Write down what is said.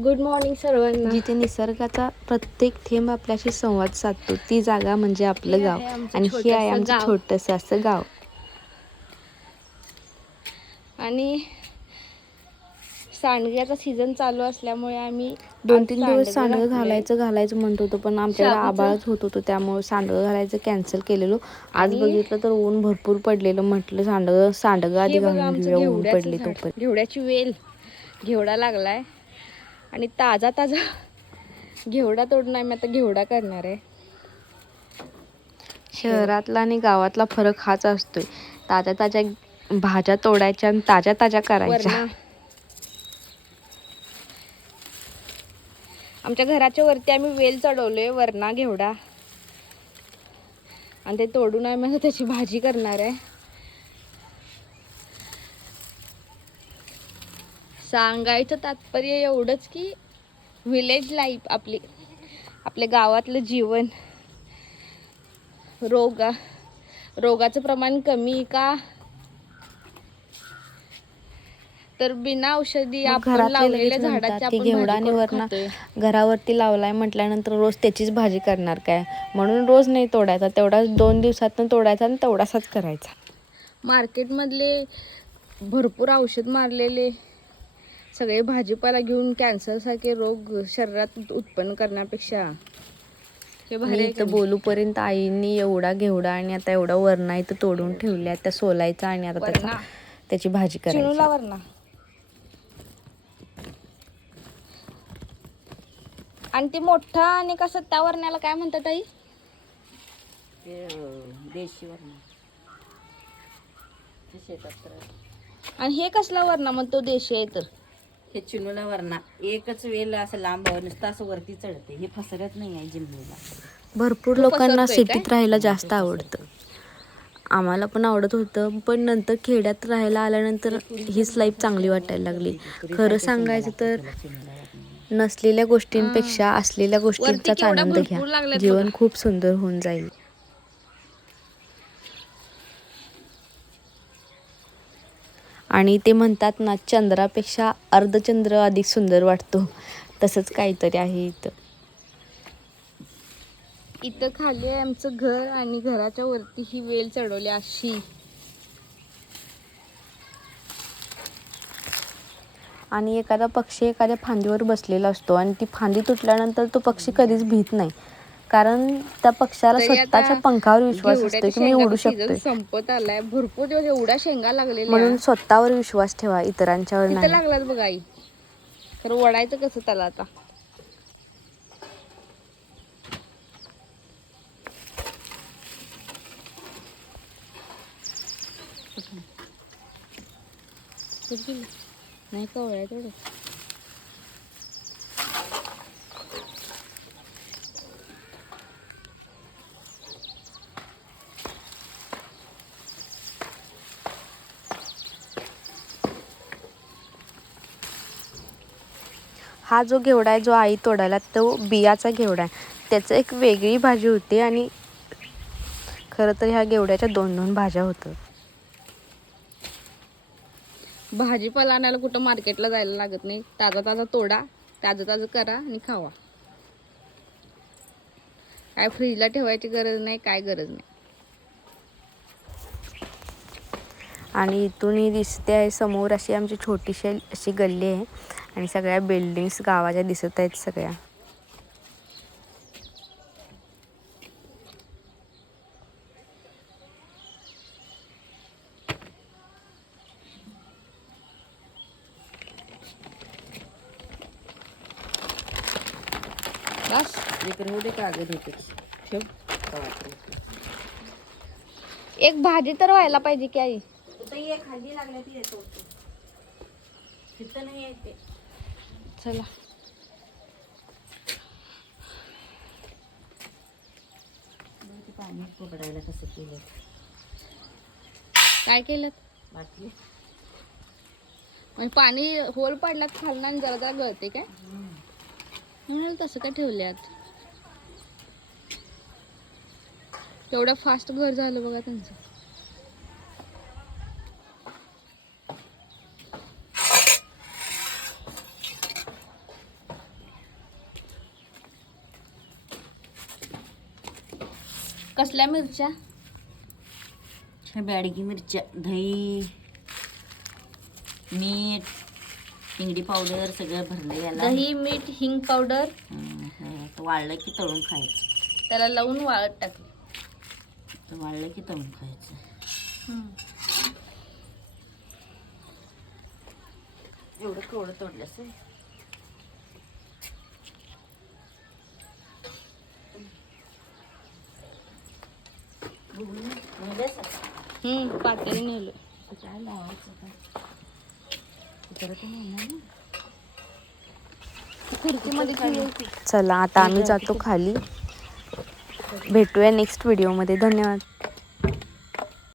Good morning सर्वांना. जिथे निसर्गाचा प्रत्येक थेंब आपल्याशी संवाद साधतो ती जागा म्हणजे आपलं गाव. आणि हे आहे आमचं छोटंसं असं गाव. आणि सांडग्याचा सीझन चालू असल्यामुळे आम्ही 2-3 दिवस सांडगं घालायचं म्हणत होतो, पण आमच्याकडे शाबूचं आभाळच होत होतं, त्यामुळे सांडगं घालायचं कॅन्सल केलेलो. आज आणि बघितलं तर ऊन भरपूर पडलेलं. म्हटलं सांडगं आधी घालून घेऊया, ऊन पडले तोपर्यंत. घेवड्याची वेल, घेवडा लागलाय आणि ताजा घेवडा तोडून आम्ही आता घेवडा करणार आहे. शहरातला आणि गावातला फरक हाच असतोय. ताज्या ताज्या भाज्या तोडायच्या आणि ताज्या ताज्या करायच्या. आमच्या घराच्या वरती आम्ही वेल चढवलोय, वरणा घेवडा, आणि ते तोडून आम्ही त्याची भाजी करणार आहे. सांगायचं तात्पर्य एवढंच की विलेज लाईफ, आपल्या गावातलं जीवन, रोगाचं प्रमाण कमी का, तर बिना औषधी आपण लावलेल्या झाडाची आपण घेवडा आणि वरणा घरावरती लावलाय म्हटल्यानंतर रोज त्याचीच भाजी करणार काय, म्हणून रोज नाही तोडायचा, तेवढाच 2 दिवसातून तोडायचा आणि तेवढासाच करायचा. मार्केटमधले भरपूर औषध मारलेले सगळे भाजीपाला घेऊन कॅन्सरसारखे रोग शरीरात उत्पन्न करण्यापेक्षा मी इथं बोलूपर्यंत आईनी एवढा घेवडा आणि आता एवढा वरणा इथं तोडून ठेवल्या, त्या सोलायचा आणि आता त्याची भाजी करायची. वरणा आणि ते मोठा आणि कसं त्या वरण्याला काय म्हणतात आई? देशी वरणा. आणि हे कसला वरणा म्हणतो देशी आहे तर? हे चिनुला वरणा एकच वेल असं लांब नुसतं असं वरती चढते, हे फसरत नाही आहे जिमणीला. भरपूर लोकांना सिटीत राहायला जास्त आवडतं. आम्हाला पण आवडत होतं, पण नंतर खेड्यात राहायला आल्यानंतर हीच लाईफ चांगली वाटायला लागली. खरं सांगायचं तर नसलेल्या गोष्टींपेक्षा असलेल्या गोष्टींचाच आनंद घ्या, जीवन खूप सुंदर होऊन जाईल. आणि ते म्हणतात ना, चंद्रापेक्षा अर्धचंद्र अधिक सुंदर वाटतो, तसंच काहीतरी आहे इथं खाली आहे आमचं घर आणि घराच्या वरती ही वेल चढवली अशी. आणि एखादा पक्षी एखाद्या फांदीवर बसलेला असतो आणि ती फांदी तुटल्यानंतर तो पक्षी कधीच भीत नाही, कारण त्या पक्षाला स्वतःच्या पंखावर विश्वास असतो की मी उडू शकतोय. संपत आलाय, भरपूर दिवस एवढा शेंगा लागलेल्या, म्हणून स्वतःवर विश्वास ठेवा, इतरांच्यावर नाही. लागलात बघा आई, तर ओढायचं कसं त्याला आता? नाही का ओढाय थोडं. हा जो घेवडा आहे जो आई तोडायला, तो बियाचा घेवडा आहे. त्याचं एक वेगळी भाजी होती आणि खरं तर ह्या घेवड्याच्या 2-2 भाज्या होतात. भाजीपाला आणायला कुठं मार्केटला जायला लागत नाही, ताजा तोडा, ताजं करा आणि खावा. काय फ्रीजला ठेवायची गरज नाही, काय गरज नाही. आणि इथूनही दिसते आहे समोर अशी आमची छोटीशी अशी गल्ली आहे आणि सगळ्या बिल्डिंग्स गावाच्या दिसत आहेत सगळ्या. बस इकडे कागद होते ठेव. एक भाजी तर व्हायला पाहिजे की आई. खाली लागल्या ती येतो तिथं नाही येते. चला पाणी पकडायला कसं केलं, काय केलं? बाटली म्हणजे पाणी होल पडल्यात खालना आणि जरा गळते काय म्हणून तसं काय ठेवल्यात. एवढं फास्ट घर झालं बघा त्यांचं. कसल्या मिरच्या? ह्या बॅडगी मिरच्या, दही, मीठ, हिंगडी पावडर सगळं भरलं याला. दही, मीठ, हिंग पावडर. वाळलं की तळून खायचं. त्याला लावून वाळत टाकलं. वाळलं की तळून खायचं. एवढं केवढं तोडलंस आहे? पातेली नेलो. काय लावायचं आता? परत नाही ना. खुर्चीमध्ये ठेवली. चला आता आम्ही जातो खाली. भेटूया नेक्स्ट व्हिडिओमध्ये. धन्यवाद.